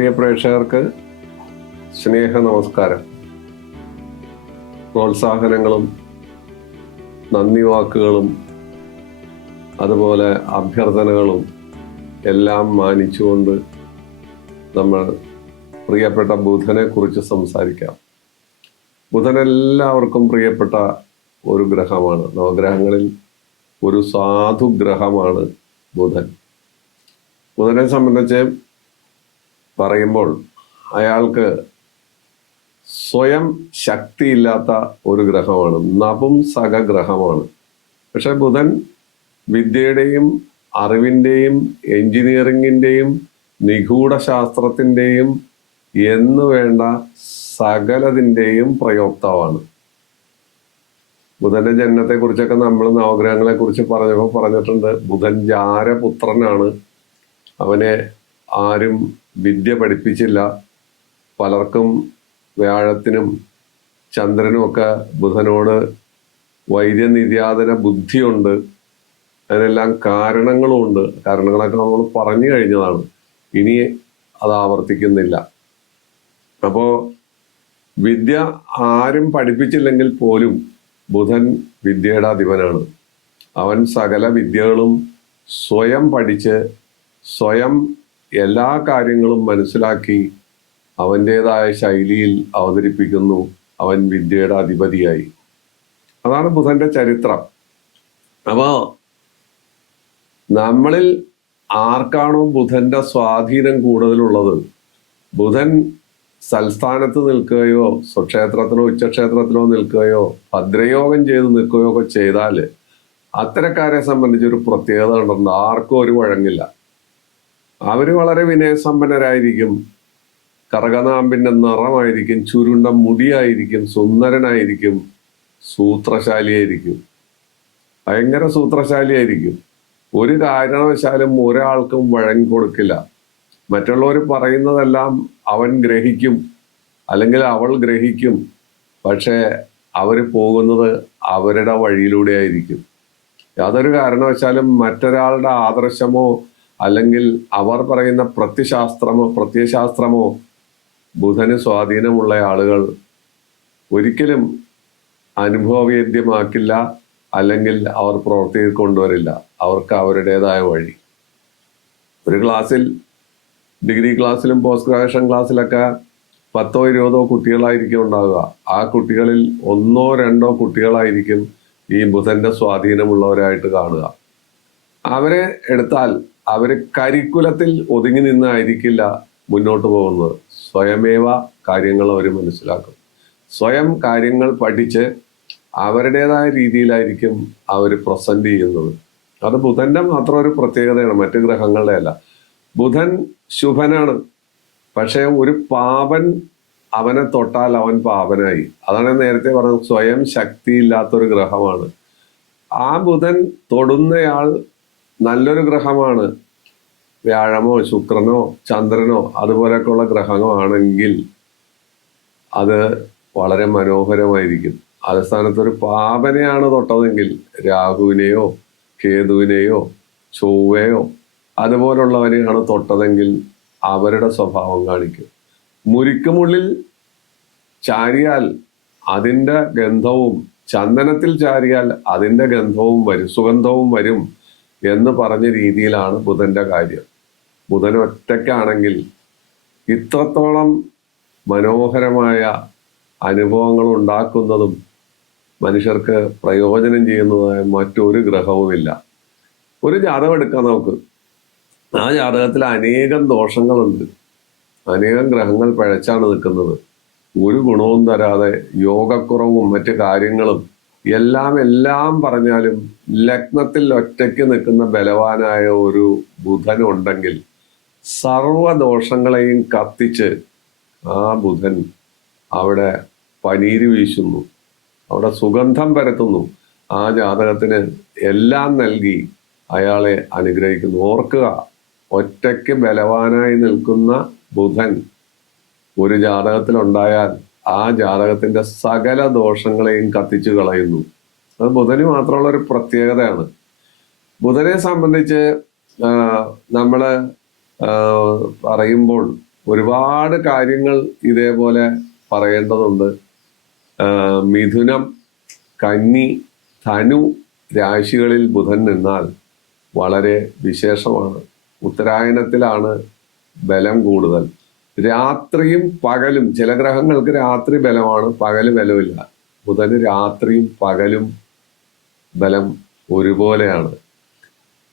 പ്രിയ പ്രേക്ഷകർക്ക് സ്നേഹ നമസ്കാരം. പ്രോത്സാഹനങ്ങളും നന്ദി വാക്കുകളും അതുപോലെ അഭ്യർത്ഥനകളും എല്ലാം മാനിച്ചുകൊണ്ട് നമ്മൾ പ്രിയപ്പെട്ട ബുധനെ കുറിച്ച് സംസാരിക്കാം. ബുധൻ എല്ലാവർക്കും പ്രിയപ്പെട്ട ഒരു ഗ്രഹമാണ്. നവഗ്രഹങ്ങളിൽ ഒരു സാധു ഗ്രഹമാണ് ബുധൻ. ബുധനെ സംബന്ധിച്ച് പറയുമ്പോൾ അയാൾക്ക് സ്വയം ശക്തിയില്ലാത്ത ഒരു ഗ്രഹമാണ്, നപുംസക ഗ്രഹമാണ്. പക്ഷെ ബുധൻ വിദ്യയുടെയും അറിവിൻ്റെയും എഞ്ചിനീയറിങ്ങിൻ്റെയും നിഗൂഢ ശാസ്ത്രത്തിൻ്റെയും എന്നു വേണ്ട സകലതിൻ്റെയും പ്രയോക്താവാണ്. ബുധന്റെ ജനനത്തെ കുറിച്ചൊക്കെ നമ്മൾ നവഗ്രഹങ്ങളെ കുറിച്ച് പറഞ്ഞിട്ടുണ്ട്. ബുധൻ ജാരപുത്രനാണ്. അവനെ ആരും വിദ്യ പഠിപ്പിച്ചില്ല. പലർക്കും വ്യാഴത്തിനും ചന്ദ്രനും ഒക്കെ ബുധനോട് വൈര്യനിര്യാതന ബുദ്ധിയുണ്ട്. അതിനെല്ലാം കാരണങ്ങളുമുണ്ട്. കാരണങ്ങളൊക്കെ നമ്മൾ പറഞ്ഞു കഴിഞ്ഞതാണ്, ഇനി അത് ആവർത്തിക്കുന്നില്ല. അപ്പോ വിദ്യ ആരും പഠിപ്പിച്ചില്ലെങ്കിൽ പോലും ബുധൻ വിദ്യയുടെ അധിപനാണ്. അവൻ സകല വിദ്യകളും സ്വയം പഠിച്ച് സ്വയം എല്ലാ കാര്യങ്ങളും മനസ്സിലാക്കി അവൻ്റെതായ ശൈലിയിൽ അവതരിപ്പിക്കുന്നു. അവൻ വിദ്യയുടെ അധിപതിയായി. അതാണ് ബുധന്റെ ചരിത്രം. അപ്പോ നമ്മളിൽ ആർക്കാണോ ബുധന്റെ സ്വാധീനം കൂടുതലുള്ളത്, ബുധൻ സൽസ്ഥാനത്ത് നിൽക്കുകയോ സ്വക്ഷേത്രത്തിലോ ഉച്ചക്ഷേത്രത്തിലോ നിൽക്കുകയോ ഭദ്രയോഗം ചെയ്ത് നിൽക്കുകയോ ഒക്കെ ചെയ്താൽ അത്തരക്കാരെ സംബന്ധിച്ചൊരു പ്രത്യേകത ഉണ്ടെന്ന് ആർക്കും ഒരു വഴങ്ങില്ല. അവര് വളരെ വിനയസമ്പന്നരായിരിക്കും, കറകനാമ്പിന്റെ നിറമായിരിക്കും, ചുരുണ്ട മുടിയായിരിക്കും, സുന്ദരനായിരിക്കും, സൂത്രശാലിയായിരിക്കും, ഭയങ്കര സൂത്രശാലിയായിരിക്കും. ഒരു കാരണവശാലും ഒരാൾക്കും വഴങ്ങി കൊടുക്കില്ല. മറ്റുള്ളവർ പറയുന്നതെല്ലാം അവൻ ഗ്രഹിക്കും, അല്ലെങ്കിൽ അവൾ ഗ്രഹിക്കും. പക്ഷേ അവർ പോകുന്നത് അവരുടെ വഴിയിലൂടെ ആയിരിക്കും. യാതൊരു കാരണവശാലും മറ്റൊരാളുടെ ആദർശമോ അല്ലെങ്കിൽ അവർ പറയുന്ന പ്രത്യയശാസ്ത്രമോ ബുധന് സ്വാധീനമുള്ള ആളുകൾ ഒരിക്കലും അനുഭവവേദ്യമാക്കില്ല, അല്ലെങ്കിൽ അവർ പ്രവർത്തിയിൽ കൊണ്ടുവരില്ല. അവർക്ക് അവരുടേതായ വഴി. ഒരു ക്ലാസ്സിൽ, ഡിഗ്രി ക്ലാസ്സിലും പോസ്റ്റ് ഗ്രാജുവേഷൻ ക്ലാസ്സിലൊക്കെ 10 or 20 കുട്ടികളായിരിക്കും ഉണ്ടാവുക. ആ കുട്ടികളിൽ 1 or 2 കുട്ടികളായിരിക്കും ഈ ബുധന്റെ സ്വാധീനമുള്ളവരായിട്ട് കാണുക. അവരെ എടുത്താൽ അവര് കരിക്കുലത്തിൽ ഒതുങ്ങി നിന്നായിരിക്കില്ല മുന്നോട്ട് പോകുന്നത്. സ്വയമേവ കാര്യങ്ങൾ അവർ മനസ്സിലാക്കും. സ്വയം കാര്യങ്ങൾ പഠിച്ച് അവരുടേതായ രീതിയിലായിരിക്കും അവർ പ്രസന്റ് ചെയ്യുന്നത്. അത് ബുധന്റെ മാത്രം ഒരു പ്രത്യേകതയാണ്, മറ്റു ഗ്രഹങ്ങളുടെ അല്ല. ബുധൻ ശുഭനാണ്. പക്ഷെ ഒരു പാപൻ അവനെ തൊട്ടാൽ അവൻ പാപനായി. അതാണ് നേരത്തെ പറഞ്ഞത്, സ്വയം ശക്തിയില്ലാത്തൊരു ഗ്രഹമാണ്. ആ ബുധൻ തൊടുന്നയാൾ നല്ലൊരു ഗ്രഹമാണ്. വ്യാഴമോ ശുക്രനോ ചന്ദ്രനോ അതുപോലെയൊക്കെയുള്ള ഗ്രഹമാണെങ്കിൽ അത് വളരെ മനോഹരമായിരിക്കും. അതേ സ്ഥാനത്ത് ഒരു പാപനെയാണ് തൊട്ടതെങ്കിൽ, രാഹുവിനെയോ കേതുവിനെയോ ചൊവ്വയോ അതുപോലുള്ളവരെയാണ് തൊട്ടതെങ്കിൽ അവരുടെ സ്വഭാവം കാണിക്കും. മുരിക്കുമുള്ളിൽ ചാരിയാൽ അതിൻ്റെ ഗന്ധവും, ചന്ദനത്തിൽ ചാരിയാൽ അതിൻ്റെ ഗന്ധവും വരും, സുഗന്ധവും വരും എന്ന് പറഞ്ഞ രീതിയിലാണ് ബുധന്റെ കാര്യം. ബുധൻ ഒറ്റയ്ക്കാണെങ്കിൽ ഇത്രത്തോളം മനോഹരമായ അനുഭവങ്ങൾ ഉണ്ടാക്കുന്നതും മനുഷ്യർക്ക് പ്രയോജനം ചെയ്യുന്നതായ മറ്റൊരു ഗ്രഹവുമില്ല. ഒരു ജാതകം എടുക്കാം നമുക്ക്. ആ ജാതകത്തിൽ അനേകം ദോഷങ്ങളുണ്ട്. അനേകം ഗ്രഹങ്ങൾ പിഴച്ചാണ് നിൽക്കുന്നത്. ഒരു ഗുണവും തരാതെ യോഗക്കുറവും മറ്റു കാര്യങ്ങളും എല്ലാം പറഞ്ഞാലും ലഗ്നത്തിൽ ഒറ്റയ്ക്ക് നിൽക്കുന്ന ബലവാനായ ഒരു ബുധൻ ഉണ്ടെങ്കിൽ സർവദോഷങ്ങളെയും കത്തിച്ച് ആ ബുധൻ അവിടെ പനീര് വീശുന്നു, അവിടെ സുഗന്ധം പരത്തുന്നു. ആ ജാതകത്തിന് എല്ലാം നൽകി അയാളെ അനുഗ്രഹിക്കുന്നു. ഓർക്കുക, ഒറ്റയ്ക്ക് ബലവാനായി നിൽക്കുന്ന ബുധൻ ഒരു ജാതകത്തിലുണ്ടായാൽ ആ ജാതകത്തിന്റെ സകല ദോഷങ്ങളെയും കത്തിച്ചു കളയുന്നു. അത് ബുധന് മാത്രമുള്ള ഒരു പ്രത്യേകതയാണ്. ബുധനെ സംബന്ധിച്ച് നമ്മള് പറയുമ്പോൾ ഒരുപാട് കാര്യങ്ങൾ ഇതേപോലെ പറയേണ്ടതുണ്ട്. മിഥുനം, കന്നി, ധനു രാശികളിൽ ബുധൻ നിന്നാൽ വളരെ വിശേഷമാണ്. ഉത്തരായണത്തിലാണ് ബലം കൂടുതൽ. രാത്രിയും പകലും, ചില ഗ്രഹങ്ങൾക്ക് രാത്രി ബലമാണ്, പകല് ബലമില്ല. ബുധന് രാത്രിയും പകലും ബലം ഒരുപോലെയാണ്.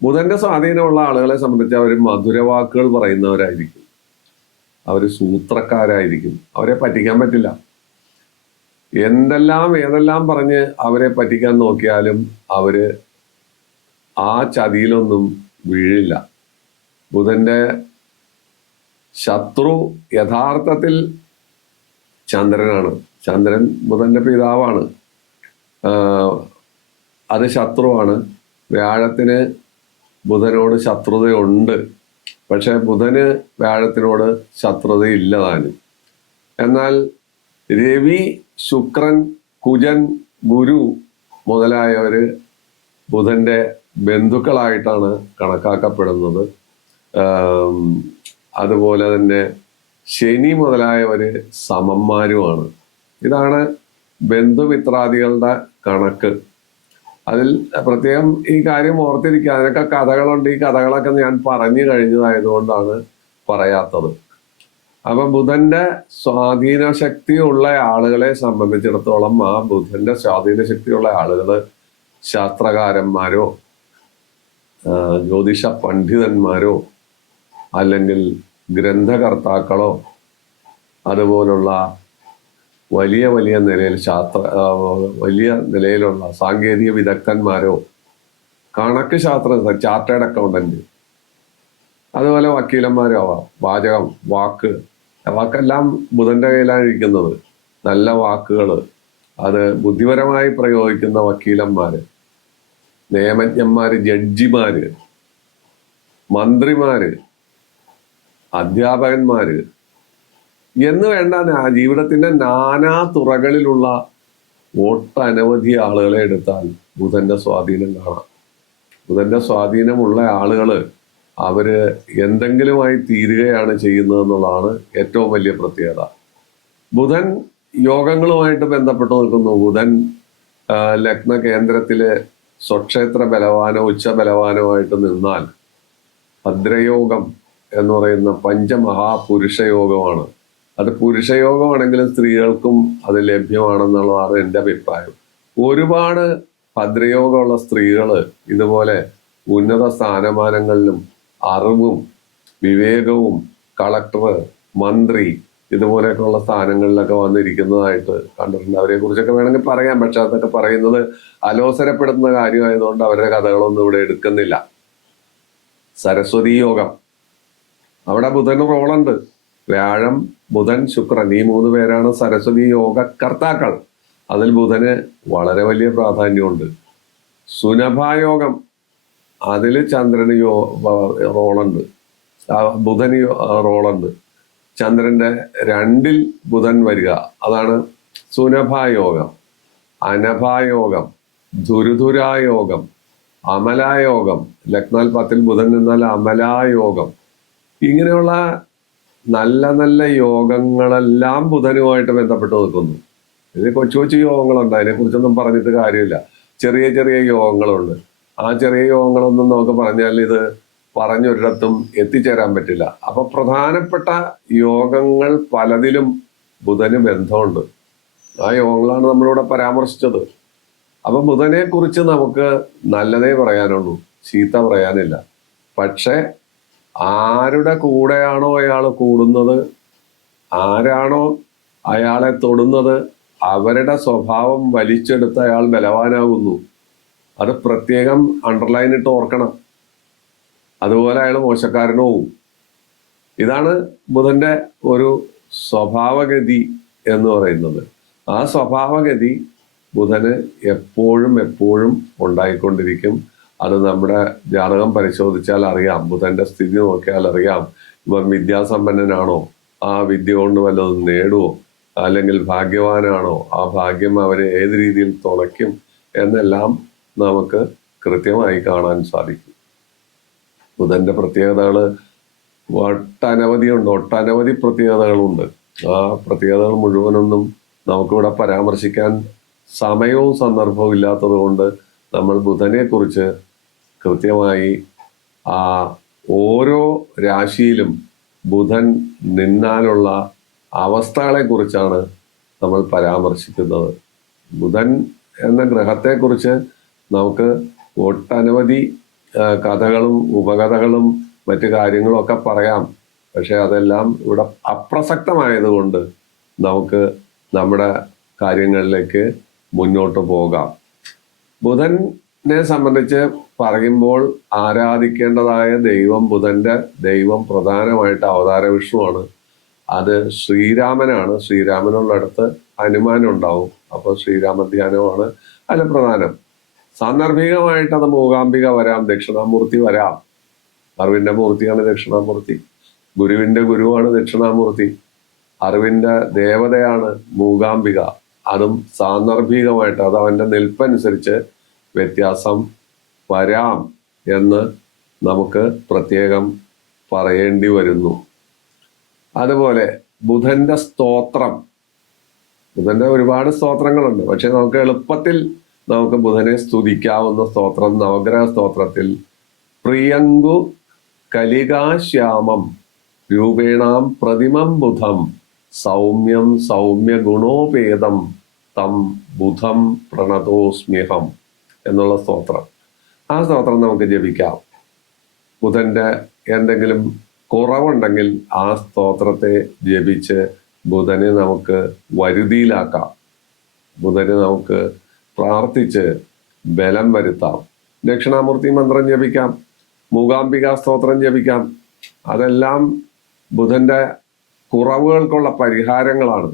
ബുധന്റെ സ്വാധീനമുള്ള ആളുകളെ സംബന്ധിച്ച് അവർ മധുരവാക്കുകൾ പറയുന്നവരായിരിക്കും, അവർ സൂത്രക്കാരായിരിക്കും. അവരെ പറ്റിക്കാൻ പറ്റില്ല. ഏതെല്ലാം പറഞ്ഞ് അവരെ പറ്റിക്കാൻ നോക്കിയാലും അവര് ആ ചതിയിലൊന്നും വീഴില്ല. ബുധന്റെ ശത്രു യഥാർത്ഥത്തിൽ ചന്ദ്രനാണ്. ചന്ദ്രൻ ബുധന്റെ പിതാവാണ്. അത് ശത്രുവാണ്. വ്യാഴത്തിന് ബുധനോട് ശത്രുതയുണ്ട്. പക്ഷെ ബുധന് വ്യാഴത്തിനോട് ശത്രുതയില്ല താനും. എന്നാൽ രവി, ശുക്രൻ, കുജൻ, ഗുരു മുതലായവര് ബുധന്റെ ബന്ധുക്കളായിട്ടാണ് കണക്കാക്കപ്പെടുന്നത്. അതുപോലെ തന്നെ ശനി മുതലായവര് സമന്മാരുമാണ്. ഇതാണ് ബന്ധുമിത്രാദികളുടെ കണക്ക്. അതിൽ പ്രത്യേകം ഈ കാര്യം ഓർത്തിരിക്കുക. അതിനൊക്കെ കഥകളുണ്ട്. ഈ കഥകളൊക്കെ ഞാൻ പറഞ്ഞു കഴിഞ്ഞതായതുകൊണ്ടാണ് പറയാത്തത്. അപ്പൊ ബുധന്റെ സ്വാധീന ശക്തിയുള്ള ആളുകളെ സംബന്ധിച്ചിടത്തോളം, ആ ബുധന്റെ സ്വാധീന ശക്തിയുള്ള ആളുകള് ശാസ്ത്രകാരന്മാരോ ജ്യോതിഷ പണ്ഡിതന്മാരോ അല്ലെങ്കിൽ ഗ്രന്ഥകർത്താക്കളോ അതുപോലുള്ള വലിയ നിലയിൽ വലിയ നിലയിലുള്ള സാങ്കേതിക വിദഗ്ധന്മാരോ, കണക്ക് ശാസ്ത്ര ചാർട്ടേഡ് അക്കൗണ്ടന്റ്, അതുപോലെ വക്കീലന്മാരോ ആവാം. വാചകം, വാക്കെല്ലാം ബുധന്റെ കയ്യിലാണ് ഇരിക്കുന്നത്. നല്ല വാക്കുകൾ, അത് ബുദ്ധിപരമായി പ്രയോഗിക്കുന്ന വക്കീലന്മാര്, നിയമജ്ഞന്മാര്, ജഡ്ജിമാര്, മന്ത്രിമാര്, അധ്യാപകന്മാര് എന്ന് വേണ്ട ജീവിതത്തിന്റെ നാനാ തുറകളിലുള്ള ഒട്ടനവധി ആളുകളെ എടുത്താൽ ബുധന്റെ സ്വാധീനം കാണാം. ബുധന്റെ സ്വാധീനമുള്ള ആളുകള് അവര് എന്തെങ്കിലുമായി തീരുകയാണ് ചെയ്യുന്നതെന്നുള്ളതാണ് ഏറ്റവും വലിയ പ്രത്യേകത. ബുധൻ യോഗങ്ങളുമായിട്ട് ബന്ധപ്പെട്ട് നിൽക്കുന്നു. ബുധൻ ലഗ്ന കേന്ദ്രത്തില് സ്വക്ഷേത്ര ബലവാനോ ഉച്ച ബലവാനോ നിന്നാൽ ഭദ്രയോഗം എന്ന് പറയുന്ന പഞ്ചമഹാപുരുഷ യോഗമാണ്. അത് പുരുഷയോഗമാണെങ്കിലും സ്ത്രീകൾക്കും അത് ലഭ്യമാണെന്നുള്ളതാണ് എൻ്റെ അഭിപ്രായം. ഒരുപാട് ഭദ്രയോഗമുള്ള സ്ത്രീകള് ഇതുപോലെ ഉന്നത സ്ഥാനമാനങ്ങളിലും അറിവും വിവേകവും കളക്ടർ, മന്ത്രി ഇതുപോലെയൊക്കെയുള്ള സ്ഥാനങ്ങളിലൊക്കെ വന്നിരിക്കുന്നതായിട്ട് കണ്ടിട്ടുണ്ട്. അവരെ കുറിച്ചൊക്കെ വേണമെങ്കിൽ പറയാം. പക്ഷെ അതൊക്കെ പറയുന്നത് അലോസരപ്പെടുത്തുന്ന കാര്യമായതുകൊണ്ട് അവരുടെ കഥകളൊന്നും ഇവിടെ എടുക്കുന്നില്ല. സരസ്വതി യോഗം, അവിടെ ബുധന് റോളുണ്ട്. വ്യാഴം, ബുധൻ, ശുക്രൻ ഈ 3 പേരാണ് സരസ്വതി യോഗ കർത്താക്കൾ. അതിൽ ബുധന് വളരെ വലിയ പ്രാധാന്യമുണ്ട്. സുനഭായോഗം, അതില് ചന്ദ്രന് റോളുണ്ട്, ബുധന് റോളുണ്ട്. ചന്ദ്രന്റെ 2ൽ ബുധൻ വരിക, അതാണ് സുനഭായോഗം. അനഭായോഗം, ധുരുധുരായോഗം, അമലായോഗം, ലഗ്നാൽ 10ൽ ബുധൻ നിന്നാൽ അമലായോഗം. ഇങ്ങനെയുള്ള നല്ല യോഗങ്ങളെല്ലാം ബുധനുമായിട്ട് ബന്ധപ്പെട്ട് നിൽക്കുന്നു. ഇത് കൊച്ചു യോഗങ്ങളുണ്ട്, അതിനെക്കുറിച്ചൊന്നും പറഞ്ഞിട്ട് കാര്യമില്ല. ചെറിയ യോഗങ്ങളുണ്ട്. ആ ചെറിയ യോഗങ്ങളൊന്നും നമുക്ക് പറഞ്ഞാൽ ഇത് പറഞ്ഞൊരിടത്തും എത്തിച്ചേരാൻ പറ്റില്ല. അപ്പൊ പ്രധാനപ്പെട്ട യോഗങ്ങൾ പലതിലും ബുധന് ബന്ധമുണ്ട്. ആ യോഗങ്ങളാണ് നമ്മളിവിടെ പരാമർശിച്ചത്. അപ്പൊ ബുധനെ കുറിച്ച് നമുക്ക് നല്ലതേ പറയാനുള്ളൂ, ചീത്ത പറയാനില്ല. പക്ഷെ ആരുടെ കൂടെയാണോ അയാൾ കൂടുന്നത്, ആരാണോ അയാളെ തൊടുന്നത്, അവരുടെ സ്വഭാവം വലിച്ചെടുത്ത് അയാൾ ബലവാനാകുന്നു. അത് പ്രത്യേകം അണ്ടർലൈൻ ഇട്ട് ഓർക്കണം. അതുപോലെ അയാൾ മോശക്കാരനാവും. ഇതാണ് ബുധന്റെ ഒരു സ്വഭാവഗതി എന്ന് പറയുന്നത്. ആ സ്വഭാവഗതി ബുധന് എപ്പോഴും ഉണ്ടായിക്കൊണ്ടിരിക്കും. അത് നമ്മുടെ ജാതകം പരിശോധിച്ചാൽ അറിയാം. ബുധന്റെ സ്ഥിതി നോക്കിയാൽ അറിയാം. ഇവൻ വിദ്യാസമ്പന്നനാണോ, ആ വിദ്യ കൊണ്ട് വല്ലതും നേടുവോ, അല്ലെങ്കിൽ ഭാഗ്യവാനാണോ, ആ ഭാഗ്യം അവരെ ഏത് രീതിയിൽ തുളയ്ക്കും എന്നെല്ലാം നമുക്ക് കൃത്യമായി കാണാൻ സാധിക്കും. ബുധന്റെ പ്രത്യേകതകൾ ഒട്ടനവധി പ്രത്യേകതകളുണ്ട്. ആ പ്രത്യേകതകൾ മുഴുവനൊന്നും നമുക്കിവിടെ പരാമർശിക്കാൻ സമയവും സന്ദർഭവും ഇല്ലാത്തത് കൊണ്ട് നമ്മൾ ബുധനെ കുറിച്ച് കൃത്യമായി ആ ഓരോ രാശിയിലും ബുധൻ നിന്നാലുള്ള അവസ്ഥകളെ കുറിച്ചാണ് നമ്മൾ പരാമർശിക്കുന്നത്. ബുധൻ എന്ന ഗ്രഹത്തെക്കുറിച്ച് നമുക്ക് ഒട്ടനവധി കഥകളും ഉപകഥകളും മറ്റു കാര്യങ്ങളും ഒക്കെ പറയാം. പക്ഷെ അതെല്ലാം ഇവിടെ അപ്രസക്തമായതുകൊണ്ട് നമുക്ക് നമ്മുടെ കാര്യങ്ങളിലേക്ക് മുന്നോട്ട് പോകാം. ബുധനെ സംബന്ധിച്ച് പറയുമ്പോൾ ആരാധിക്കേണ്ടതായ ദൈവം, ബുധന്റെ ദൈവം പ്രധാനമായിട്ട് അവതാര വിഷ്ണുവാണ്. അത് ശ്രീരാമനാണ്. ശ്രീരാമനുള്ളടത്ത് ഹനുമാനുണ്ടാവും. അപ്പോൾ ശ്രീരാമ ധ്യാനമാണ് അതിൽ പ്രധാനം. സാന്ദർഭികമായിട്ട് അത് മൂകാംബിക വരാം, ദക്ഷിണാമൂർത്തി വരാം. അറിവിന്റെ മൂർത്തിയാണ് ദക്ഷിണാമൂർത്തി. ഗുരുവിന്റെ ഗുരുവാണ് ദക്ഷിണാമൂർത്തി. അറിവിന്റെ ദേവതയാണ് മൂകാംബിക. അതും സാന്ദർഭികമായിട്ട് അത് അവന്റെ നിൽപ്പനുസരിച്ച് വ്യത്യാസം വരാം എന്ന് നമുക്ക് പ്രത്യേകം പറയേണ്ടി വരുന്നു. അതുപോലെ ബുധന്റെ സ്തോത്രം, ബുധന്റെ ഒരുപാട് സ്തോത്രങ്ങളുണ്ട്. പക്ഷെ നമുക്ക് എളുപ്പത്തിൽ നമുക്ക് ബുധനെ സ്തുതിക്കാവുന്ന സ്തോത്രം നവഗ്രഹ സ്തോത്രത്തിൽ പ്രിയങ്കു കലികാശ്യാമം രൂപേണാം പ്രതിമം ബുധം സൗമ്യം സൗമ്യ ഗുണോപേതം തം ബുധം പ്രണതോസ്മ്യഹം എന്നുള്ള സ്തോത്രം. ആ സ്തോത്രം നമുക്ക് ജപിക്കാം. ബുധന്റെ എന്തെങ്കിലും കുറവുണ്ടെങ്കിൽ ആ സ്തോത്രത്തെ ജപിച്ച് ബുധനെ നമുക്ക് വരുതിയിലാക്കാം. ബുധനെ നമുക്ക് പ്രാർത്ഥിച്ച് ബലം വരുത്താം. ദക്ഷിണാമൂർത്തി മന്ത്രം ജപിക്കാം, മൂകാംബിക സ്തോത്രം ജപിക്കാം. അതെല്ലാം ബുധന്റെ കുറവുകൾക്കുള്ള പരിഹാരങ്ങളാണ്.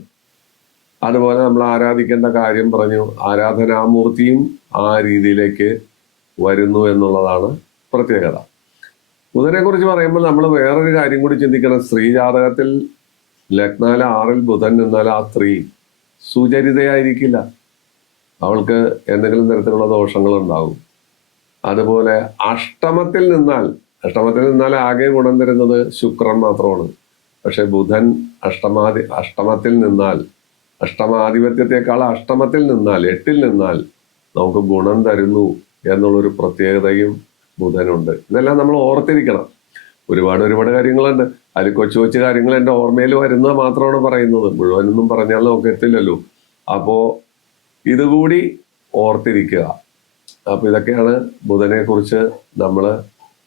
അതുപോലെ നമ്മൾ ആരാധിക്കേണ്ട കാര്യം പറഞ്ഞു. ആരാധനാമൂർത്തിയും ആ രീതിയിലേക്ക് വരുന്നു എന്നുള്ളതാണ് പ്രത്യേകത. ബുധനെ കുറിച്ച് പറയുമ്പോൾ നമ്മൾ വേറൊരു കാര്യം കൂടി ചിന്തിക്കണം. സ്ത്രീ ജാതകത്തിൽ ലഗ്നാല 6-ൽ ബുധൻ നിന്നാൽ ആ സ്ത്രീ സുചരിതയായിരിക്കില്ല. അവൾക്ക് എന്തെങ്കിലും തരത്തിലുള്ള ദോഷങ്ങൾ ഉണ്ടാവും. അതുപോലെ അഷ്ടമത്തിൽ നിന്നാൽ ആകെ ഗുണം തരുന്നത് ശുക്രൻ മാത്രമാണ്. പക്ഷെ ബുധൻ അഷ്ടമത്തിൽ നിന്നാൽ, അഷ്ടമാധിപത്യത്തെക്കാൾ അഷ്ടമത്തിൽ നിന്നാൽ, 8-ൽ നിന്നാൽ നമുക്ക് ഗുണം തരുന്നു എന്നുള്ളൊരു പ്രത്യേകതയും ബുധനുണ്ട്. ഇതെല്ലാം നമ്മൾ ഓർത്തിരിക്കണം. ഒരുപാട് കാര്യങ്ങളുണ്ട്. അതിൽ കൊച്ചു കാര്യങ്ങൾ എൻ്റെ ഓർമ്മയിൽ വരുന്നത് മാത്രമാണ് പറയുന്നത്. മുഴുവനൊന്നും പറഞ്ഞാൽ നമുക്ക് എത്തില്ലല്ലോ. അപ്പോ ഇതുകൂടി ഓർത്തിരിക്കുക. അപ്പൊ ഇതൊക്കെയാണ് ബുധനെ കുറിച്ച് നമ്മൾ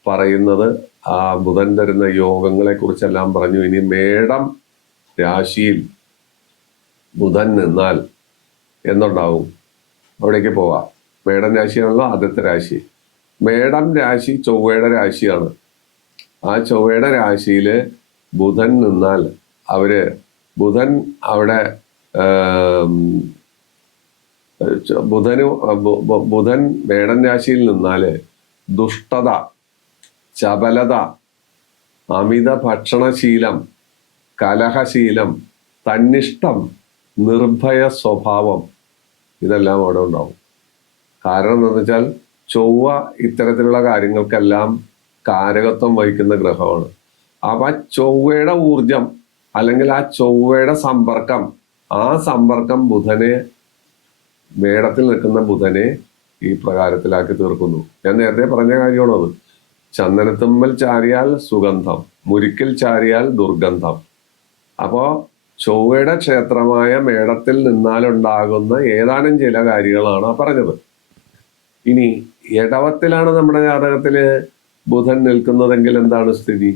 പറയുന്നത്. ആ ബുധൻ തരുന്ന യോഗങ്ങളെ കുറിച്ചെല്ലാം പറഞ്ഞു. ഇനി മേടം രാശിയിൽ ബുധൻ നിന്നാൽ എന്തുണ്ടാവും, അവിടേക്ക് പോവാം. മേടം രാശിയാണല്ലോ ആദ്യത്തെ രാശി. മേടം രാശി ചൊവ്വയുടെ രാശിയാണ്. ആ ചൊവ്വയുടെ രാശിയിൽ ബുധൻ നിന്നാൽ ബുധൻ അവിടെ ബുധൻ മേടൻ രാശിയിൽ നിന്നാല് ദുഷ്ടത, ചപലത, അമിത ഭക്ഷണശീലം, കലഹശീലം, തന്നിഷ്ടം, നിർഭയ സ്വഭാവം, ഇതെല്ലാം അവിടെ ഉണ്ടാവും. കാരണം എന്താണെന്ന് വെച്ചാൽ ചൊവ്വ ഇത്തരത്തിലുള്ള കാര്യങ്ങൾക്കെല്ലാം കാരകത്വം വഹിക്കുന്ന ഗ്രഹമാണ്. അപ്പൊ ആ ചൊവ്വയുടെ ഊർജം അല്ലെങ്കിൽ ആ ചൊവ്വയുടെ സമ്പർക്കം ബുധനെ, മേടത്തിൽ നിൽക്കുന്ന ബുധനെ ഈ പ്രകാരത്തിലാക്കി തീർക്കുന്നു. ഞാൻ നേരത്തെ പറഞ്ഞ കാര്യമാണത്. ചന്ദനത്തുമ്മൽ ചാരിയാൽ സുഗന്ധം, മുരിക്കിൽ ചാരിയാൽ ദുർഗന്ധം. അപ്പോ ചൊവ്വയുടെ ക്ഷേത്രമായ മേടത്തിൽ നിന്നാലുണ്ടാകുന്ന ഏതാനും ചില കാര്യങ്ങളാണ് പറഞ്ഞത്. ഇനി ഇടവത്തിലാണ് നമ്മുടെ ജാതകത്തില് ബുധൻ നിൽക്കുന്നതെങ്കിൽ എന്താണ് സ്ഥിതി?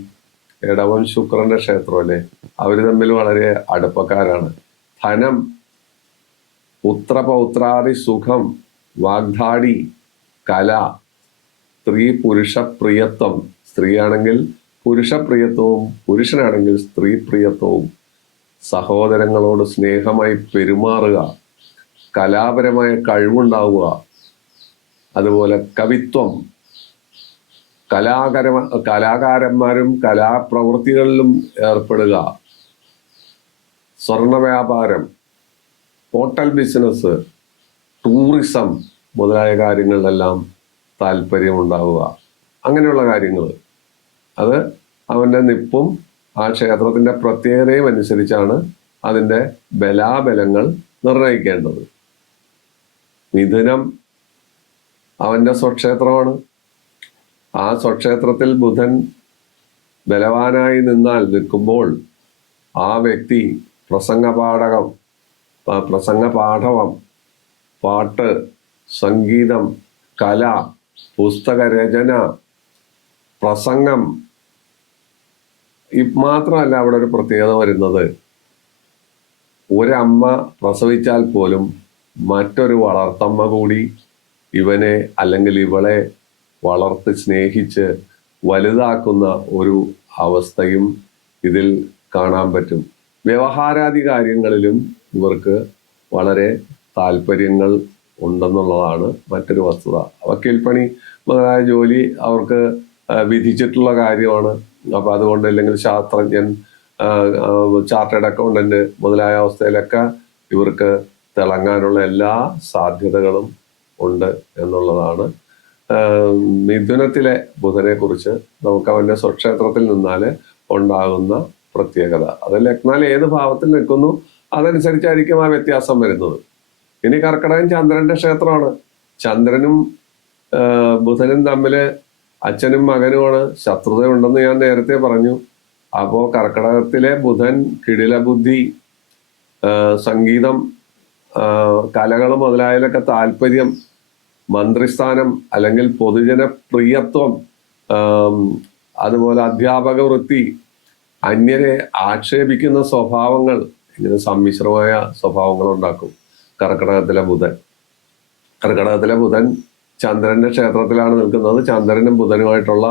ഇടവം ശുക്രന്റെ ക്ഷേത്രമല്ലേ. അവര് തമ്മിൽ വളരെ അടുപ്പക്കാരാണ്. ധനം, പുത്രപൗത്രാദി സുഖം, വാഗ്ദാടി, കല, സ്ത്രീ പുരുഷ പ്രിയത്വം, സ്ത്രീയാണെങ്കിൽ പുരുഷപ്രിയത്വവും പുരുഷനാണെങ്കിൽ സ്ത്രീ പ്രിയത്വവും, സഹോദരങ്ങളോട് സ്നേഹമായി പെരുമാറുക, കലാപരമായ കഴിവുണ്ടാവുക, അതുപോലെ കവിത്വം, കലാകാരന്മാരും കലാപ്രവൃത്തികളിലും ഏർപ്പെടുക, സ്വർണ വ്യാപാരം, ഹോട്ടൽ ബിസിനസ്, ടൂറിസം മുതലായ കാര്യങ്ങളിലെല്ലാം താല്പര്യമുണ്ടാവുക. അങ്ങനെയുള്ള കാര്യങ്ങൾ അത് അവന്റെ നിപ്പും ആ ക്ഷേത്രത്തിന്റെ പ്രത്യേകതയും അനുസരിച്ചാണ് അതിന്റെ ബലാബലങ്ങൾ നിർണയിക്കേണ്ടത്. മിഥുനം അവന്റെ സ്വക്ഷേത്രമാണ്. ആ സ്വക്ഷേത്രത്തിൽ ബുധൻ ബലവാനായി നിൽക്കുമ്പോൾ ആ വ്യക്തി പ്രസംഗപാഠവം, പാട്ട്, സംഗീതം, കല, പുസ്തകരചന, പ്രസംഗം, മാത്രമല്ല അവിടെ ഒരു പ്രത്യേകത വരുന്നത്, ഒരമ്മ പ്രസവിച്ചാൽ പോലും മറ്റൊരു വളർത്തമ്മ കൂടി ഇവനെ അല്ലെങ്കിൽ ഇവളെ വളർത്തി സ്നേഹിച്ച് വലുതാക്കുന്ന ഒരു അവസ്ഥയും ഇതിൽ കാണാൻ പറ്റും. വ്യവഹാരാദി കാര്യങ്ങളിലും ഇവർക്ക് വളരെ താല്പര്യങ്ങൾ ഉണ്ടെന്നുള്ളതാണ് മറ്റൊരു വസ്തുത. വക്കീൽപ്പണി മുതലായ ജോലി അവർക്ക് വിധിച്ചിട്ടുള്ള കാര്യമാണ്. അപ്പൊ അതുകൊണ്ട് അല്ലെങ്കിൽ ശാസ്ത്രജ്ഞൻ, ചാർട്ടേഡ് അക്കൗണ്ടന്റ് മുതലായ അവസ്ഥയിലൊക്കെ ഇവർക്ക് തിളങ്ങാനുള്ള എല്ലാ സാധ്യതകളും ഉണ്ട് എന്നുള്ളതാണ് മിഥുനത്തിലെ ബുധനെ കുറിച്ച് നമുക്ക് അവന്റെ സ്വക്ഷേത്രത്തിൽ നിന്നാൽ ഉണ്ടാകുന്ന പ്രത്യേകത. അത് ലഗ്നാൽ ഏത് ഭാവത്തിൽ നിൽക്കുന്നു അതനുസരിച്ചായിരിക്കും ആ വ്യത്യാസം വരുന്നത്. ഇനി കർക്കിടകൻ ചന്ദ്രന്റെ ക്ഷേത്രമാണ്. ചന്ദ്രനും ബുധനും തമ്മില് അച്ഛനും മകനുമാണ്. ശത്രുത ഉണ്ടെന്ന് ഞാൻ നേരത്തെ പറഞ്ഞു. അപ്പോ കർക്കിടകത്തിലെ ബുധൻ കിടില ബുദ്ധി, സംഗീതം, കലകൾ മുതലായതിലൊക്കെ താല്പര്യം, മന്ത്രിസ്ഥാനം അല്ലെങ്കിൽ പൊതുജന പ്രിയത്വം, അതുപോലെ അധ്യാപക വൃത്തി, അന്യരെ ആക്ഷേപിക്കുന്ന സ്വഭാവങ്ങൾ, ഇങ്ങനെ സമ്മിശ്രമായ സ്വഭാവങ്ങൾ ഉണ്ടാക്കും കർക്കിടകത്തിലെ ബുധൻ ചന്ദ്രന്റെ ക്ഷേത്രത്തിലാണ് നിൽക്കുന്നത്. ചന്ദ്രനും ബുധനുമായിട്ടുള്ള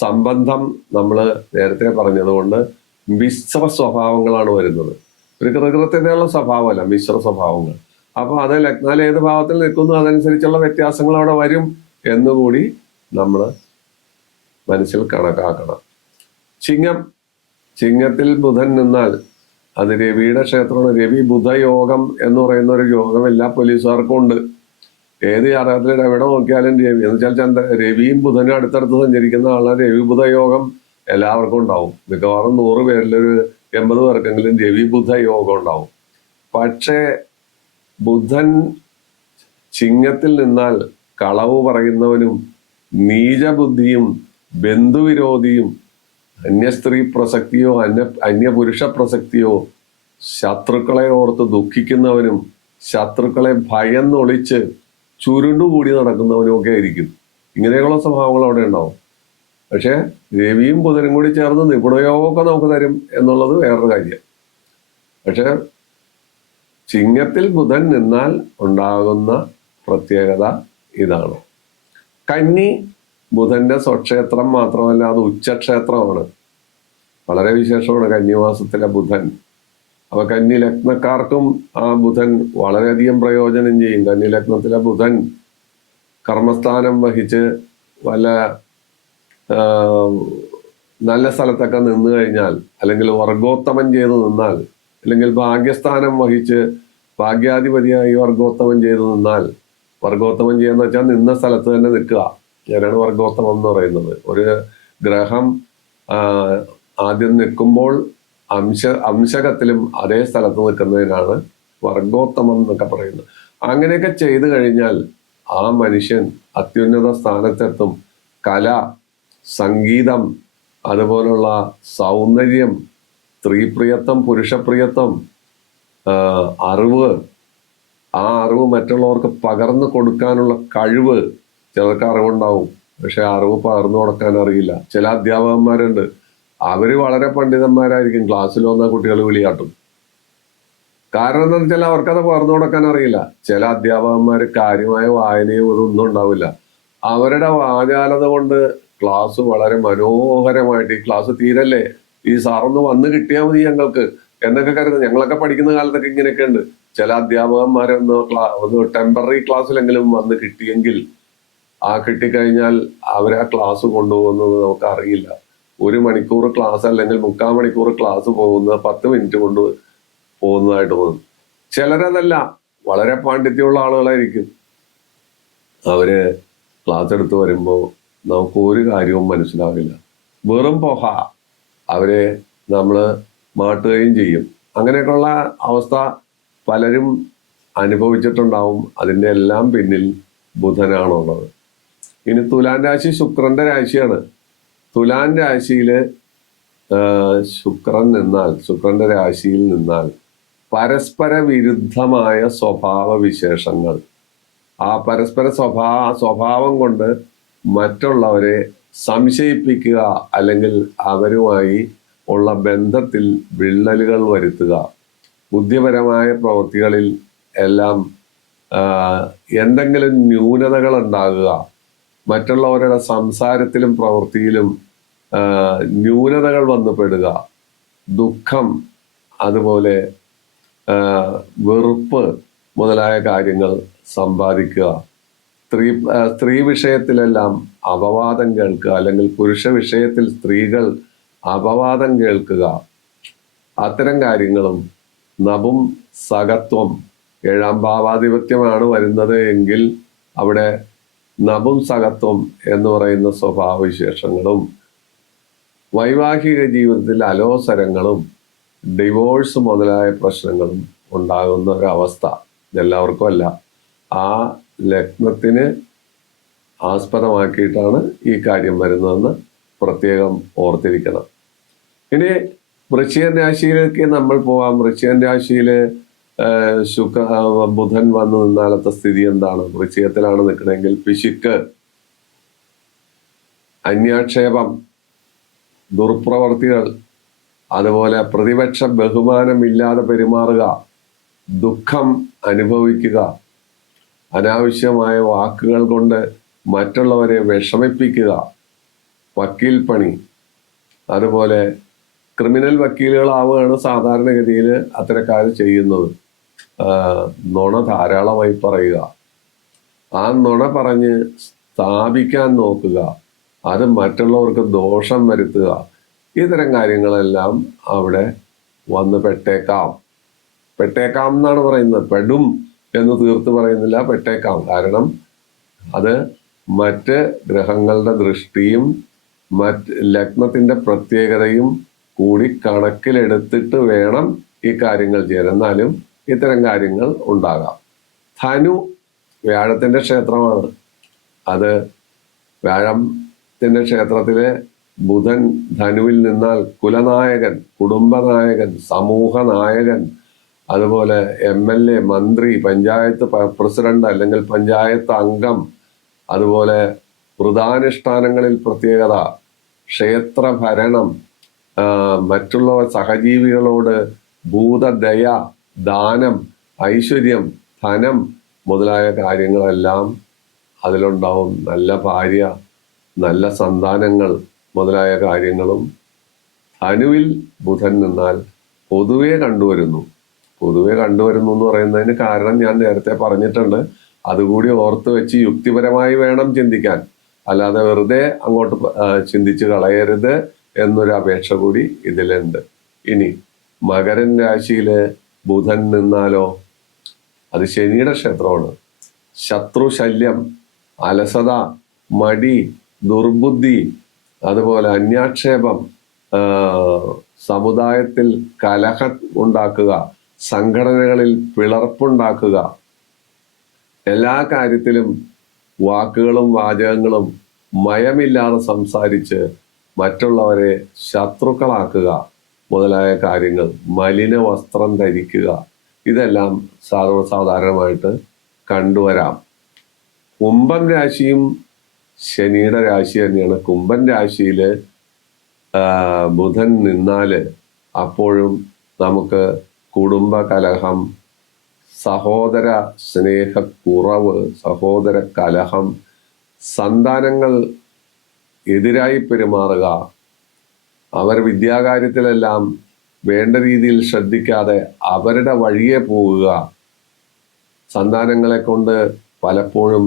സംബന്ധം നമ്മൾ നേരത്തെ പറഞ്ഞതുകൊണ്ട് മിശ്ര സ്വഭാവങ്ങളാണ് വരുന്നത്. ഒരു കൃത്യതയുള്ള സ്വഭാവമല്ല, മിശ്ര സ്വഭാവങ്ങൾ. അപ്പൊ അത് ലഗ്നാൽ ഏത് ഭാവത്തിൽ നിൽക്കുന്നു അതനുസരിച്ചുള്ള വ്യത്യാസങ്ങൾ അവിടെ വരും എന്നുകൂടി നമ്മൾ മനസ്സിൽ കണക്കാക്കണം. ചിങ്ങത്തിൽ ബുധൻ നിന്നാൽ അത് രവിയുടെ ക്ഷേത്രമാണ്. രവി ബുധയോഗം എന്ന് പറയുന്ന ഒരു യോഗം എല്ലാ പോലീസുകാർക്കും ഉണ്ട്. ഏത് ജാതകത്തിൽ എവിടെ നോക്കിയാലും രവി എന്ന് വെച്ചാൽ രവിയും ബുധനും അടുത്തടുത്ത് സഞ്ചരിക്കുന്ന ആളെ രവി ബുധ യോഗം എല്ലാവർക്കും ഉണ്ടാവും. മിക്കവാറും 100 പേരിലൊരു 80 പേർക്കെങ്കിലും രവി ബുധ യോഗം ഉണ്ടാവും. പക്ഷേ ബുധൻ ചിങ്ങത്തിൽ നിന്നാൽ കളവ് പറയുന്നവനും നീചബുദ്ധിയും ബന്ധുവിരോധിയും അന്യസ്ത്രീ പ്രസക്തിയോ അന്യപുരുഷ പ്രസക്തിയോ ശത്രുക്കളെ ഓർത്ത് ദുഃഖിക്കുന്നവനും ശത്രുക്കളെ ഭയന്നൊളിച്ച് ചുരുണ്ടുകൂടി നടക്കുന്നവനും ഒക്കെ ആയിരിക്കും. ഇങ്ങനെയുള്ള സ്വഭാവങ്ങൾ അവിടെ ഉണ്ടാവും. പക്ഷെ രവിയും ബുധനും കൂടി ചേർന്ന് നിപുണയോഗമൊക്കെ നമുക്ക് തരും എന്നുള്ളത് വേറൊരു കാര്യം. പക്ഷെ ചിങ്ങത്തിൽ ബുധൻ നിന്നാൽ ഉണ്ടാകുന്ന പ്രത്യേകത ഇതാണ്. കന്നി ബുധന്റെ സ്വക്ഷേത്രം മാത്രമല്ല, അത് ഉച്ചക്ഷേത്രമാണ്. വളരെ വിശേഷമാണ് കന്നിമാസത്തിലെ ബുധൻ. അപ്പൊ കന്നി ലഗ്നക്കാർക്കും ആ ബുധൻ വളരെയധികം പ്രയോജനം ചെയ്യും. കന്നി ലഗ്നത്തിലെ ബുധൻ കർമ്മസ്ഥാനം വഹിച്ച് വല്ല നല്ല സ്ഥലത്തൊക്കെ നിന്ന് കഴിഞ്ഞാൽ, അല്ലെങ്കിൽ വർഗോത്തമം ചെയ്ത് നിന്നാൽ, അല്ലെങ്കിൽ ഭാഗ്യസ്ഥാനം വഹിച്ച് ഭാഗ്യാധിപതിയായി വർഗോത്തമം ചെയ്ത് നിന്നാൽ, വർഗോത്തമം ചെയ്യുന്ന വെച്ചാൽ നിന്ന സ്ഥലത്ത് തന്നെ നിൽക്കുക, ഞാനാണ് വർഗോത്തമം എന്ന് പറയുന്നത്. ഒരു ഗ്രഹം ആദ്യം നിൽക്കുമ്പോൾ അംശകത്തിലും അതേ സ്ഥലത്ത് നിൽക്കുന്നതിനാണ് വർഗോത്തമം എന്നൊക്കെ പറയുന്നത്. അങ്ങനെയൊക്കെ ചെയ്തു കഴിഞ്ഞാൽ ആ മനുഷ്യൻ അത്യുന്നത സ്ഥാനത്തെത്തും. കല, സംഗീതം, അതുപോലുള്ള സൗന്ദര്യം, സ്ത്രീപ്രിയത്വം, പുരുഷപ്രിയത്വം, അറിവ്, ആ അറിവ് മറ്റുള്ളവർക്ക് പകർന്നു കൊടുക്കാനുള്ള കഴിവ്. ചിലർക്ക് അറിവുണ്ടാവും, പക്ഷെ അറിവ് പകർന്നു കൊടുക്കാൻ അറിയില്ല. ചില അധ്യാപകന്മാരുണ്ട്, അവര് വളരെ പണ്ഡിതന്മാരായിരിക്കും, ക്ലാസ്സിൽ വന്ന കുട്ടികൾ വിളിയാട്ടും. കാരണം എന്താ വെച്ചാൽ അവർക്കത് പകർന്നു കൊടുക്കാൻ അറിയില്ല. ചില അധ്യാപകന്മാര് കാര്യമായ വായനയും ഇതൊന്നും ഉണ്ടാവില്ല. അവരുടെ വാചാലത കൊണ്ട് ക്ലാസ് വളരെ മനോഹരമായിട്ട്, ഈ ക്ലാസ് തീരല്ലേ, ഈ സാറൊന്ന് വന്ന് കിട്ടിയാൽ മതി ഞങ്ങൾക്ക് എന്നൊക്കെ കരുതുന്നത്. ഞങ്ങളൊക്കെ പഠിക്കുന്ന കാലത്തൊക്കെ ഇങ്ങനെയൊക്കെ ഉണ്ട്. ചില അധ്യാപകന്മാരൊന്ന് ടെമ്പററി ക്ലാസ്സിലെങ്കിലും വന്ന് കിട്ടിയെങ്കിൽ, ആ കിട്ടിക്കഴിഞ്ഞാൽ അവരെ ആ ക്ലാസ് കൊണ്ടുപോകുന്നത് നമുക്ക് അറിയില്ല. 1 മണിക്കൂർ ക്ലാസ് അല്ലെങ്കിൽ 3/4 മണിക്കൂർ ക്ലാസ് പോകുന്നത് 10 മിനിറ്റ് കൊണ്ട് പോകുന്നതായിട്ട് തോന്നും. ചിലരതല്ല, വളരെ പാണ്ഡിത്യമുള്ള ആളുകളായിരിക്കും. അവര് ക്ലാസ് എടുത്ത് വരുമ്പോൾ നമുക്ക് ഒരു കാര്യവും മനസ്സിലാവില്ല. വെറും പോഹ, അവരെ നമ്മൾ മാട്ടുകയും ചെയ്യും. അങ്ങനെയൊക്കെയുള്ള അവസ്ഥ പലരും അനുഭവിച്ചിട്ടുണ്ടാവും. അതിൻ്റെ എല്ലാം പിന്നിൽ ബുധനാണുള്ളത്. ഇനി തുലാൻ രാശി ശുക്രന്റെ രാശിയാണ്. തുലാൻ രാശിയിൽ ശുക്രന്റെ രാശിയിൽ നിന്നാൽ പരസ്പര വിരുദ്ധമായ സ്വഭാവ വിശേഷങ്ങൾ, ആ പരസ്പര സ്വഭാവം കൊണ്ട് മറ്റുള്ളവരെ സംശയിപ്പിക്കുക, അല്ലെങ്കിൽ അവരുമായി ഉള്ള ബന്ധത്തിൽ വിള്ളലുകൾ വരുത്തുക, ബുദ്ധിപരമായ പ്രവൃത്തികളിൽ എല്ലാം എന്തെങ്കിലും ന്യൂനതകൾ ഉണ്ടാകുക, മറ്റുള്ളവരുടെ സംസാരത്തിലും പ്രവൃത്തിയിലും ന്യൂനതകൾ വന്നുപെടുക, ദുഃഖം, അതുപോലെ വെറുപ്പ് മുതലായ കാര്യങ്ങൾ സമ്പാദിക്കുക, സ്ത്രീ വിഷയത്തിലെല്ലാം അപവാദം കേൾക്കുക, അല്ലെങ്കിൽ പുരുഷ വിഷയത്തിൽ സ്ത്രീകൾ അപവാദം കേൾക്കുക, അത്തരം കാര്യങ്ങളും നപും സകത്വം, 7ാം ഭാവാധിപത്യമാണ് വരുന്നത് എങ്കിൽ അവിടെ നപും സകത്വം എന്ന് പറയുന്ന സ്വഭാവവിശേഷങ്ങളും, വൈവാഹിക ജീവിതത്തിൽ അലോസരങ്ങളും, ഡിവോഴ്സ് മുതലായ പ്രശ്നങ്ങളും ഉണ്ടാകുന്ന ഒരവസ്ഥ എല്ലാവർക്കും അല്ല. ആ ലഗ്നത്തിന് ആസ്പദമാക്കിയിട്ടാണ് ഈ കാര്യം വരുന്നതെന്ന് പ്രത്യേകം ഓർത്തിരിക്കണം. ഇനി വൃശ്ചികൻ രാശിയിലേക്ക് നമ്മൾ പോവാം. വൃശ്ചികൻ രാശിയിൽ ബുധൻ വന്നു നിന്നാലത്തെ സ്ഥിതി എന്താണ്? വൃശ്ചികത്തിലാണ് നിൽക്കണമെങ്കിൽ പിശുക്ക്, അന്യാക്ഷേപം, ദുർപ്രവർത്തികൾ, അതുപോലെ പ്രതിപക്ഷ ബഹുമാനമില്ലാതെ പെരുമാറുക, ദുഃഖം അനുഭവിക്കുക, അനാവശ്യമായ വാക്കുകൾ കൊണ്ട് മറ്റുള്ളവരെ വിഷമിപ്പിക്കുക, വക്കീൽ പണി, അതുപോലെ ക്രിമിനൽ വക്കീലുകളാവുകയാണ് സാധാരണഗതിയിൽ അത്തരക്കാർ ചെയ്യുന്നത്. നുണ ധാരാളമായി പറയുക, ആ നുണ പറഞ്ഞ് സ്ഥാപിക്കാൻ നോക്കുക, അത് മറ്റുള്ളവർക്ക് ദോഷം വരുത്തുക, ഇത്തരം കാര്യങ്ങളെല്ലാം അവിടെ വന്ന് പെട്ടേക്കാം എന്നാണ് പറയുന്നത്. പെടും എന്ന് തീർത്ത് പറയുന്നില്ല, പെട്ടേക്കാം. കാരണം അത് മറ്റ് ഗ്രഹങ്ങളുടെ ദൃഷ്ടിയും ലഗ്നത്തിന്റെ പ്രത്യേകതയും കൂടി കണക്കിലെടുത്തിട്ട് വേണം ഈ കാര്യങ്ങൾ ചെയ്യാൻ. എന്നാലും ഇത്തരം കാര്യങ്ങൾ ഉണ്ടാകാം. ധനു വ്യാഴത്തിന്റെ ക്ഷേത്രമാണ്. അത് വ്യാഴത്തിന്റെ ക്ഷേത്രത്തിലെ ബുധൻ ധനുവിൽ നിന്നാൽ കുലനായകൻ, കുടുംബനായകൻ, സമൂഹ നായകൻ, അതുപോലെ MLA, മന്ത്രി, പഞ്ചായത്ത് പ്രസിഡന്റ് അല്ലെങ്കിൽ പഞ്ചായത്ത് അംഗം, അതുപോലെ വൃതാനുഷ്ഠാനങ്ങളിൽ പ്രത്യേകത, ക്ഷേത്രഭരണം, മറ്റുള്ളവർ സഹജീവികളോട് ഭൂതദയ, ദാനം, ഐശ്വര്യം, ധനം മുതലായ കാര്യങ്ങളെല്ലാം അതിലുണ്ടാവും. നല്ല ഭാര്യ, നല്ല സന്താനങ്ങൾ മുതലായ കാര്യങ്ങളും ധനുവിൽ ബുധൻ നിന്നാൽ പൊതുവെ കണ്ടുവരുന്നു എന്ന് പറയുന്നതിന് കാരണം ഞാൻ നേരത്തെ പറഞ്ഞിട്ടുണ്ട്. അതുകൂടി ഓർത്ത് വെച്ച് യുക്തിപരമായി വേണം ചിന്തിക്കാൻ, അല്ലാതെ വെറുതെ അങ്ങോട്ട് ചിന്തിച്ച് കളയരുത് എന്നൊരു അപേക്ഷ കൂടി ഇതിലുണ്ട്. ഇനി മകരൻ രാശിയില് ബുധൻ നിന്നാലോ, അത് ശനിയുടെ ക്ഷേത്രമാണ്. ശത്രുശല്യം, അലസത, മടി, ദുർബുദ്ധി, അതുപോലെ അന്യാക്ഷേപം, സമുദായത്തിൽ കലഹം ഉണ്ടാക്കുക, സംഘടനകളിൽ പിളർപ്പുണ്ടാക്കുക, എല്ലാ കാര്യത്തിലും വാക്കുകളും വാചകങ്ങളും മയമില്ലാതെ സംസാരിച്ച് മറ്റുള്ളവരെ ശത്രുക്കളാക്കുക മുതലായ കാര്യങ്ങൾ, മലിന വസ്ത്രം ധരിക്കുക, ഇതെല്ലാം സർവ്വസാധാരണമായിട്ട് കണ്ടുവരാം. കുംഭം രാശിയും ശനിയുടെ രാശി തന്നെയാണ്. കുംഭൻ രാശിയിൽ ബുധൻ നിന്നാല് അപ്പോഴും നമുക്ക് കുടുംബ കലഹം, സഹോദര സ്നേഹക്കുറവ്, സഹോദര കലഹം, സന്താനങ്ങൾ എതിരായി പെരുമാറുക, അവർ വിദ്യാകാര്യത്തിലെല്ലാം വേണ്ട രീതിയിൽ ശ്രദ്ധിക്കാതെ അവരുടെ വഴിയെ പോവുക, സന്താനങ്ങളെ കൊണ്ട് പലപ്പോഴും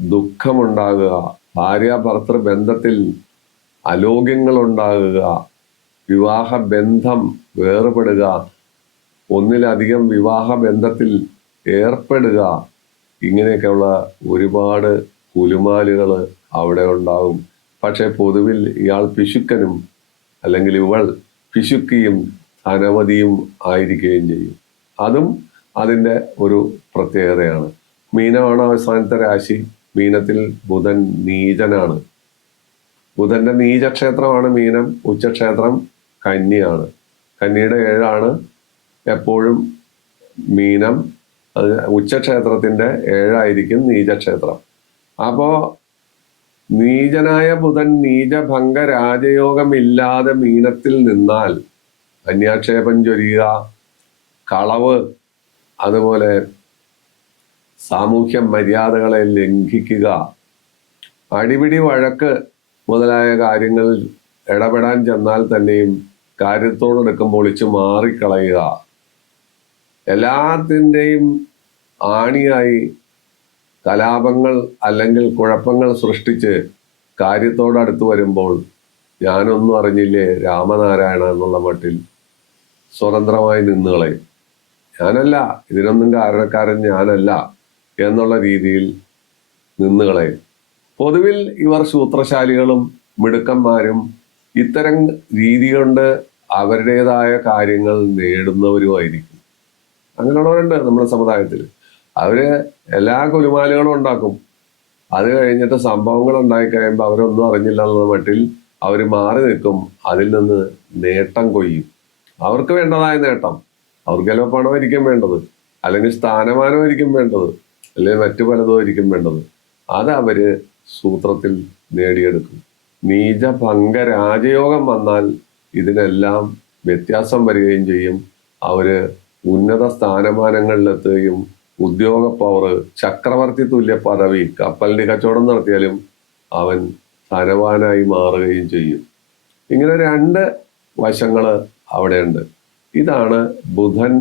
ദുഃഖമുണ്ടാകുക, ഭാര്യ ഭർത്തൃ ബന്ധത്തിൽ അലോഗ്യങ്ങൾ ഉണ്ടാകുക, വിവാഹ ബന്ധം വേർപെടുക, ഒന്നിലധികം വിവാഹ ബന്ധത്തിൽ ഏർപ്പെടുക, ഇങ്ങനെയൊക്കെയുള്ള ഒരുപാട് കുലുമാലുകൾ അവിടെ ഉണ്ടാകും. പക്ഷെ പൊതുവിൽ ഇയാൾ പിശുക്കനും അല്ലെങ്കിൽ ഇവൾ പിശുക്കിയും ധനവതിയും ആയിരിക്കുകയും ചെയ്യും. അതും അതിൻ്റെ ഒരു പ്രത്യേകതയാണ്. മീനമാണ് അവസാനത്തെ രാശി. മീനത്തിൽ ബുധൻ നീചനാണ്. ബുധന്റെ നീചക്ഷേത്രമാണ് മീനം. ഉച്ചക്ഷേത്രം കന്നിയാണ്. കന്നിയുടെ 7 എപ്പോഴും മീനം. അത് ഉച്ചക്ഷേത്രത്തിന്റെ 7 നീചക്ഷേത്രം. അപ്പോ നീചനായ ബുധൻ നീചഭംഗ രാജയോഗമില്ലാതെ മീനത്തിൽ നിന്നാൽ കന്യാക്ഷേപം ചൊരിയുക, കളവ്, അതുപോലെ സാമൂഹ്യ മര്യാദകളെ ലംഘിക്കുക, അടിപിടി വഴക്ക് മുതലായ കാര്യങ്ങളിൽ ഇടപെടാൻ ചെന്നാൽ തന്നെയും കാര്യത്തോടൊടുക്കം പൊളിച്ച് മാറിക്കളയുക, എല്ലാത്തിൻ്റെയും ആണിയായി കലാപങ്ങൾ അല്ലെങ്കിൽ കുഴപ്പങ്ങൾ സൃഷ്ടിച്ച് കാര്യത്തോടടുത്ത് വരുമ്പോൾ ഞാനൊന്നും അറിഞ്ഞില്ലേ രാമനാരായണ എന്നുള്ള മട്ടിൽ സ്വതന്ത്രമായി നിന്നുകളയും. ഞാനല്ല, ഇതിനൊന്നും കാരണക്കാരൻ ഞാനല്ല എന്നുള്ള രീതിയിൽ നിന്നുകളയും. പൊതുവിൽ ഇവർ സൂത്രശാലികളും മിടുക്കന്മാരും ഇത്തരം രീതി കൊണ്ട് അവരുടേതായ കാര്യങ്ങൾ നേടുന്നവരുമായിരിക്കും. അങ്ങനെയുള്ളവരുണ്ട് നമ്മുടെ സമുദായത്തിൽ. അവര് എല്ലാ കുലുമാലുകളും ഉണ്ടാക്കും. അത് കഴിഞ്ഞിട്ട് സംഭവങ്ങൾ ഉണ്ടായി കഴിയുമ്പോൾ അവരൊന്നും അറിഞ്ഞില്ല എന്ന മട്ടിൽ അവർ മാറി നിൽക്കും. അതിൽ നിന്ന് നേട്ടം കൊയ്യും. അവർക്ക് വേണ്ടതായ നേട്ടം, അവർക്ക് ചിലപ്പോൾ പണമായിരിക്കും വേണ്ടത്, അല്ലെങ്കിൽ സ്ഥാനമാനമായിരിക്കും വേണ്ടത്, അല്ലെങ്കിൽ മറ്റു പലതും ആയിരിക്കും വേണ്ടത്. അത് അവര് സൂത്രത്തിൽ നേടിയെടുക്കും. നീചഭംഗ രാജയോഗം വന്നാൽ ഇതിനെല്ലാം വ്യത്യാസം വരികയും ചെയ്യും. അവര് ഉന്നത സ്ഥാനമാനങ്ങളിലെത്തുകയും ഉദ്യോഗ പവർ, ചക്രവർത്തി തുല്യ പദവി, കപ്പലിന്റെ കച്ചവടം നടത്തിയാലും അവൻ ധനവാനായി മാറുകയും ചെയ്യും. ഇങ്ങനെ 2 വശങ്ങള് അവിടെയുണ്ട്. ഇതാണ് ബുധൻ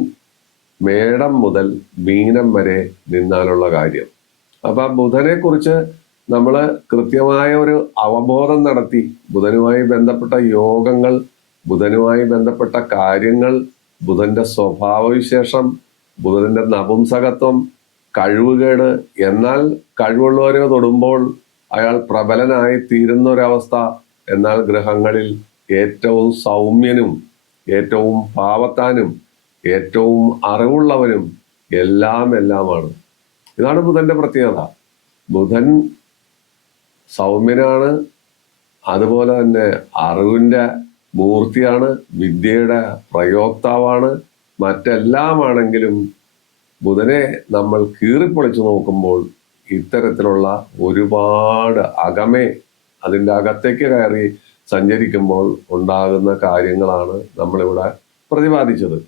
മേടം മുതൽ മീനം വരെ നിന്നാലുള്ള കാര്യം. അപ്പൊ ബുധനെ കുറിച്ച് നമ്മൾ കൃത്യമായ ഒരു അവബോധം നടത്തി ബുധനുമായി ബന്ധപ്പെട്ട യോഗങ്ങൾ, ബുധനുമായി ബന്ധപ്പെട്ട കാര്യങ്ങൾ, ബുധന്റെ സ്വഭാവവിശേഷം, ബുധന്റെ നപുംസകത്വം, കഴിവുകേട്, എന്നാൽ കഴിവുള്ളവരെ തൊടുമ്പോൾ അയാൾ പ്രബലനായി തീരുന്ന ഒരവസ്ഥ, എന്നാൽ ഗ്രഹങ്ങളിൽ ഏറ്റവും സൗമ്യനും ഏറ്റവും പാവത്താനും ഏറ്റവും അറിവുള്ളവനും എല്ലാമാണ്. ഇതാണ് ബുധന്റെ പ്രത്യേകത. ബുധൻ സൗമ്യനാണ്, അതുപോലെ തന്നെ അറിവിന്റെ മൂർത്തിയാണ്, വിദ്യയുടെ പ്രയോക്താവാണ്. മറ്റെല്ലാമാണെങ്കിലും ബുധനെ നമ്മൾ കീറിപ്പൊളിച്ചു നോക്കുമ്പോൾ ഇത്തരത്തിലുള്ള ഒരുപാട് അകമേ, അതിൻ്റെ അകത്തേക്ക് കയറി സഞ്ചരിക്കുമ്പോൾ ഉണ്ടാകുന്ന കാര്യങ്ങളാണ് നമ്മളിവിടെ പ്രതിപാദിച്ചത്.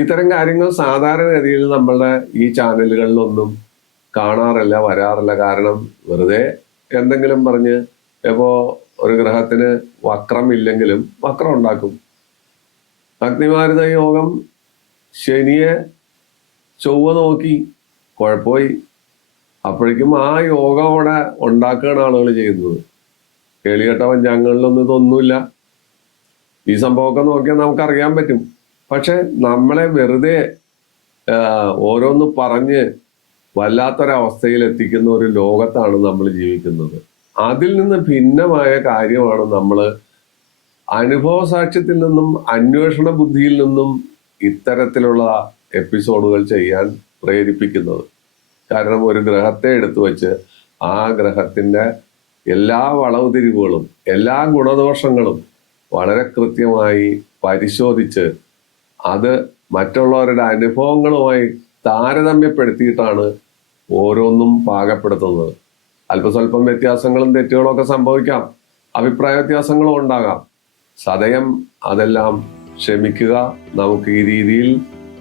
ഇത്തരം കാര്യങ്ങൾ സാധാരണഗതിയിൽ നമ്മളുടെ ഈ ചാനലുകളിലൊന്നും കാണാറില്ല, വരാറില്ല. കാരണം വെറുതെ എന്തെങ്കിലും പറഞ്ഞ് ഇപ്പോ ഒരു ഗ്രഹത്തിന് വക്രം ഇല്ലെങ്കിലും വക്രം ഉണ്ടാക്കും. അഗ്നിമാരുത യോഗം ശനിയെ ചൊവ്വ നോക്കി കുഴപ്പമായി. അപ്പോഴേക്കും ആ യോഗം അവിടെ ഉണ്ടാക്കുകയാണ് ആളുകൾ ചെയ്യുന്നത്. കേളികെട്ട പഞ്ചാംഗങ്ങളിലൊന്നും ഇതൊന്നുമില്ല. ഈ സംഭവമൊക്കെ നോക്കിയാൽ നമുക്കറിയാൻ പറ്റും. പക്ഷെ നമ്മളെ വെറുതെ ഓരോന്ന് പറഞ്ഞ് വല്ലാത്തൊരവസ്ഥയിൽ എത്തിക്കുന്ന ഒരു ലോകത്താണ് നമ്മൾ ജീവിക്കുന്നത്. അതിൽ നിന്ന് ഭിന്നമായ കാര്യമാണ് നമ്മൾ അനുഭവ സാക്ഷ്യത്തിൽ നിന്നും അന്വേഷണ ബുദ്ധിയിൽ നിന്നും ഇത്തരത്തിലുള്ള എപ്പിസോഡുകൾ ചെയ്യാൻ പ്രേരിപ്പിക്കുന്നത്. കാരണം ഒരു ഗ്രഹത്തെ എടുത്തു വെച്ച് ആ ഗ്രഹത്തിന്റെ എല്ലാ വളവുതിരിവുകളും എല്ലാ ഗുണദോഷങ്ങളും വളരെ കൃത്യമായി പരിശോധിച്ച് അത് മറ്റുള്ളവരുടെ അനുഭവങ്ങളുമായി താരതമ്യപ്പെടുത്തിയിട്ടാണ് ഓരോന്നും പാകപ്പെടുത്തുന്നത്. അല്പസ്വല്പം വ്യത്യാസങ്ങളും തെറ്റുകളും ഒക്കെ സംഭവിക്കാം, അഭിപ്രായ വ്യത്യാസങ്ങളും ഉണ്ടാകാം. സദയം അതെല്ലാം ക്ഷമിക്കുക. നമുക്ക് ഈ രീതിയിൽ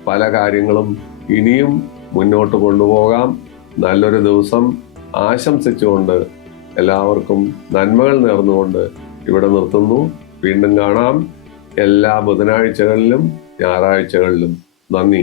പല കാര്യങ്ങളും ഇനിയും മുന്നോട്ട് കൊണ്ടുപോകാം. നല്ലൊരു ദിവസം ആശംസിച്ചുകൊണ്ട് എല്ലാവർക്കും നന്മകൾ നേർന്നുകൊണ്ട് ഇവിടെ നിർത്തുന്നു. വീണ്ടും കാണാം എല്ലാ ബുധനാഴ്ചകളിലും ഞായറാഴ്ചകളിലും. നന്ദി.